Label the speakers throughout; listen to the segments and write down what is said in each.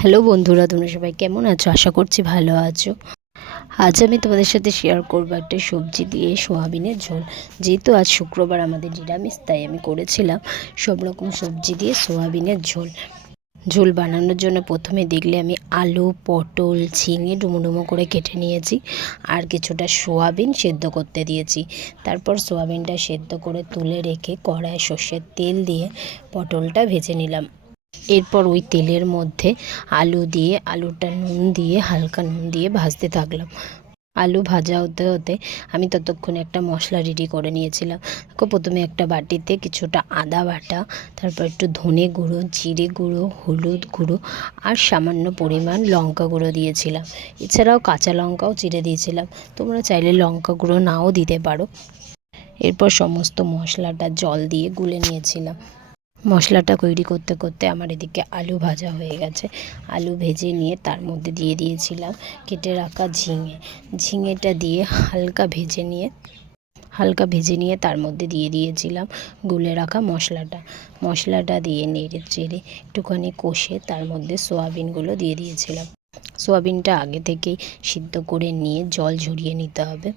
Speaker 1: Hello বন্ধুরা, তোমরা সবাই কেমন আছো? আশা করছি ভালো আছো। আজ আমি তোমাদের সাথে শেয়ার করব একটা সবজি দিয়ে, সোয়াবিনের ঝোল। যেহেতু আজ শুক্রবার আমাদের নিরামিষ, তাই আমি করেছিলাম সব রকম সবজি দিয়ে সোয়াবিনের ঝোল। ঝোল বানানোর জন্য প্রথমে দেখলে আমি আলু, পটল, ঝিঙে ডুমো ডুমো করে কেটে নিয়েছি আর কিছুটা সোয়াবিন সেদ্ধ করতে দিয়েছি। তারপর সোয়াবিনটা সেদ্ধ করে তুলে রেখে কড়ায় সর্ষের তেল দিয়ে পটলটা ভেজে নিলাম। এরপর ওই তেলের মধ্যে আলু দিয়ে, আলুটা নুন দিয়ে, হালকা নুন দিয়ে ভাজতে থাকলাম। আলু ভাজা হতে হতে আমি ততক্ষণে একটা মশলা রেডি করে নিয়েছিলাম। প্রথমে একটা বাটিতে কিছুটা আদা বাটা, তারপর একটু ধনে গুঁড়ো, জিরে গুঁড়ো, হলুদ গুঁড়ো আর সামান্য পরিমাণ লঙ্কা গুঁড়ো দিয়েছিলাম। এছাড়াও কাঁচা লঙ্কাও চিড়ে দিয়েছিলাম। তোমরা চাইলে লঙ্কা গুঁড়ো নাও দিতে পারো। এরপর সমস্ত মশলাটা জল দিয়ে গুলে নিয়েছিলাম। মশলাটা তৈরি করতে করতে আমার এদিকে আলু ভাজা হয়ে গেছে। আলু ভেজে নিয়ে তার মধ্যে দিয়ে দিয়েছিলাম কেটে রাখা ঝিঙে। ঝিঙেটা দিয়ে হালকা ভেজে নিয়ে, হালকা ভেজে নিয়ে তার মধ্যে দিয়ে দিয়েছিলাম গুলে রাখা মশলাটা। মশলাটা দিয়ে নেড়ে চেড়ে একটুখানি কষে তার মধ্যে সোয়াবিনগুলো দিয়ে দিয়েছিলাম। সোয়াবিনটা আগে থেকেই সিদ্ধ করে নিয়ে জল ঝরিয়ে নিতে হবে।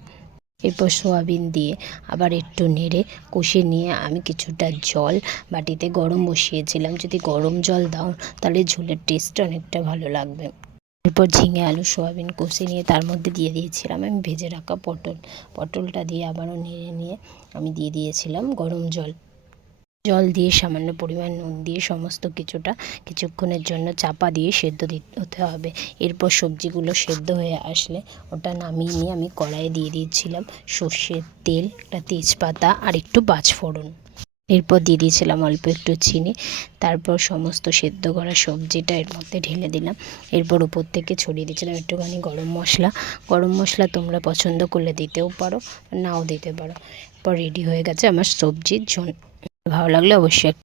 Speaker 1: এরপর সোয়াবিন দিয়ে আবার একটু নেড়ে কষে নিয়ে আমি কিছুটা জল বাটিতে গরম বসিয়েছিলাম। যদি গরম জল দাও, তাহলে ঝোলের টেস্ট অনেকটা ভালো লাগবে। এরপর ঝিঙে, আলু, সোয়াবিন কষে নিয়ে তার মধ্যে দিয়ে দিয়েছিলাম আমি ভেজে রাখা পটল। পটলটা দিয়ে আবারও নেড়ে নিয়ে আমি দিয়ে দিয়েছিলাম গরম জল। জল দিয়ে, সামান্য পরিমাণ নুন দিয়ে সমস্ত কিছুটা কিছুক্ষণের জন্য চাপা দিয়ে সেদ্ধ দিতে হবে। এরপর সবজিগুলো সেদ্ধ হয়ে আসলে ওটা নামিয়ে নিয়ে আমি কড়াইয়ে দিয়ে দিয়েছিলাম সর্ষের তেল, একটা তেজপাতা আর একটু পাঁচফোড়ন এরপর দিয়ে দিয়েছিলাম অল্প একটু চিনি, তারপর সমস্ত সেদ্ধ করা সবজিটা এর মধ্যে ঢেলে দিলাম। এরপর উপর থেকে ছড়িয়ে দিয়েছিলাম একটুখানি গরম মশলা। গরম মশলা তোমরা পছন্দ করলে দিতেও পারো, নাও দিতে পারো। এরপর রেডি হয়ে গেছে আমার সবজির ঝোল। ভালো লাগলে অবশ্যই